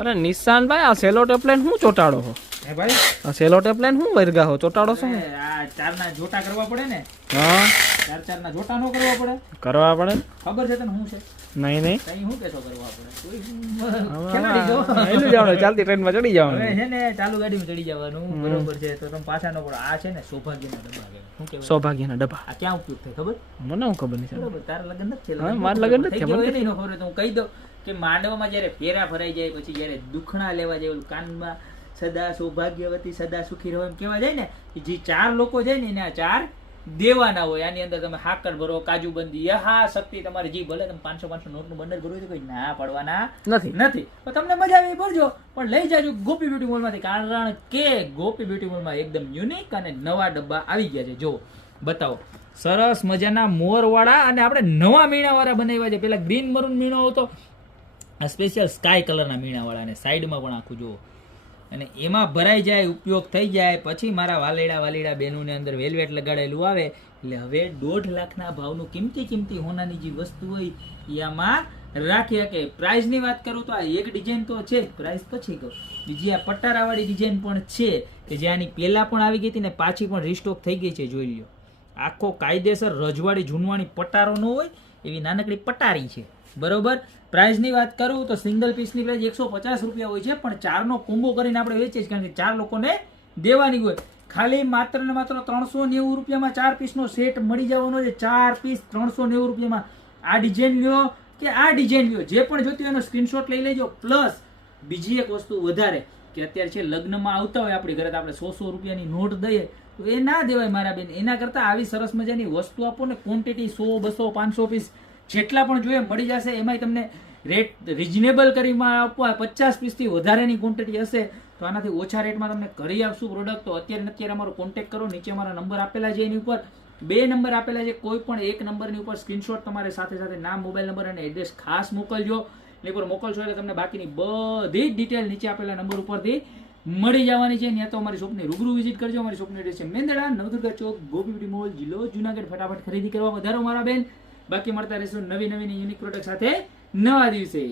અરે નિશાન ભાઈ આ સેલો ટેપલેન શું ચોટાડો છો? હે ભાઈ આ સેલો ટેપલેન શું વર્ગા હો ચોટાડો છો? આ ચારના જોટા કરવા પડે ને, હા ચારના જોટા નો કરવા પડે. કરવા પડે. ખબર છે તને શું છે? નહીં નહીં કઈ શું કેસો કરવા પડે? એનું જવાનું ચાલતી ટ્રેનમાં ચડી હવે જવાનું. છે ને ચાલુ ગાડીમાં ચડી જવાનું, બરોબર છે. તો તમે પાછા ન પડો. આ છે ને સૌભાગ્યના ડબ્બા કહેવાય. શું કહેવાય? સૌભાગ્યના ડબ્બા. આ ક્યાં ઉપયોગ થાય ખબર? મને હું ખબર નહીં. બરોબર, તારા લગ્ન નથી હા, મારા લગ્ન નથી થઈ થયા. ગયા હોય ને, એનો ખબર હોય તો હું કહી દઉં કે માંડવામાં જ્યારે ફેરા ભરાઈ જાય, પછી જ્યારે દુખણા લેવા જાય, ઓલું કાનમાં સદા સૌભાગ્યવતી સદા સુખી રહો એમ કહેવા જાય ને, જે 4 લોકો જાય ને એને આ 4 દેવાના હોય. આની અંદર તમે હાકર ભરો, કાજુ બંધી, હા શક્તિ તમારી જી, ભલે તમે 500 નોટનું બંડલ ભરવું છે, કોઈ ના પાડવાના નથી. તો તમને મજા આવી ભરજો, પણ લઈ જાજો ગોપી બ્યુટી મોલમાંથી, કારણ કે ગોપી બ્યુટી મોલમાં એકદમ યુનિક અને નવા ડબ્બા આવી ગયા છે. જો બતાવો, સરસ મજાના મોરવાળા, અને આપણે નવા મીણાવાળા બનાવ્યા છે. પેલા ગ્રીન મરૂન મીણો હતો, આ સ્પેશિયલ સ્કાય કલરના મીણાવાળા, અને સાઈડમાં પણ આખું જુઓ, અને એમાં ભરાઈ જાય, ઉપયોગ થઈ જાય. પછી મારા વાલીડા બહેનોને અંદર વેલ્વેટ લગાડેલું આવે, એટલે હવે 1.5 લાખના ભાવનું કિંમતી હોનાની જે વસ્તુ હોય એ આમાં રાખી શકે. પ્રાઇસની વાત કરું તો આ એક ડિઝાઇન તો છે, પ્રાઇસ પછી કહું. બીજી આ પટારાવાળી ડિઝાઇન પણ છે, કે જે આની પહેલા પણ આવી ગઈ હતી ને પાછી પણ રીસ્ટોક થઈ ગઈ છે. જોઈ લ્યો, આખો કાયદેસર રજવાડી જૂનવાણી પટારો ન હોય એવી નાનકડી પટારી છે, બરોબર. પ્રાઇસની વાત કરું તો સિંગલ પીસની પ્રાઇસ 150 રૂપિયા હોય છે, પણ 4નો કોમ્બો કરીને આપણે વેચીએ છીએ, કારણ કે 4 લોકોને દેવાની હોય. ખાલી માત્ર ને માત્ર 390 રૂપિયામાં 4 પીસનો સેટ મળી જવાનો છે. 4 પીસ 390 રૂપિયામાં. આ ડિઝાઇન લ્યો કે આ ડિઝાઇન લ્યો, જે પણ જોતી હોય એનો સ્ક્રીનશોટ લઈ લેજો. પ્લસ બીજી એક વસ્તુ વધારે, કે અત્યારે છે લગ્નમાં આવતા હોય આપણી ઘરે, તો આપણે 100 રૂપિયાની નોટ દઈએ તો એ ના દેવાય મારા બેન. એના કરતાં આવી સરસ મજાની વસ્તુ આપો ને, ક્વોન્ટિટી 100 200 500 પીસ જેટલા પણ જોઈએ મળી જશે. એમાંય તમને રેટ રિઝનેબલ કરીમાં આપવા, 50 પીસથી વધારેની ક્વોન્ટિટી હશે તો આનાથી ઓછા રેટમાં તમને કરી આપશું પ્રોડક્ટ. તો અત્યારે અમારો કોન્ટેક્ટ કરો, નીચે અમારા નંબર આપેલા છે, એની ઉપર 2 નંબર આપેલા છે. કોઈ પણ એક નંબરની ઉપર સ્ક્રીનશોટ તમારે સાથે નામ, મોબાઈલ નંબર અને એડ્રેસ ખાસ મોકલજો. એની પર મોકલશો એટલે તમને બાકીની બધી જ ડિટેલ નીચે આપેલા નંબર ઉપરથી મળી જવાની છે. ત્યાં તો અમારી શોપની રૂબરૂ વિઝિટ કરજો. અમારી શોપની એડ્રેસ છે મેંદડા, નવદુર્ગા ચોક, ગોપી બ્યુટી મોલ, જિલ્લો જુનાગઢ. ફટાફટ ખરીદી કરવા વધારો મારા બેન. બાકી મળતા રહીશું નવી યુનિક પ્રોડક્ટ સાથે નવા દિવસે.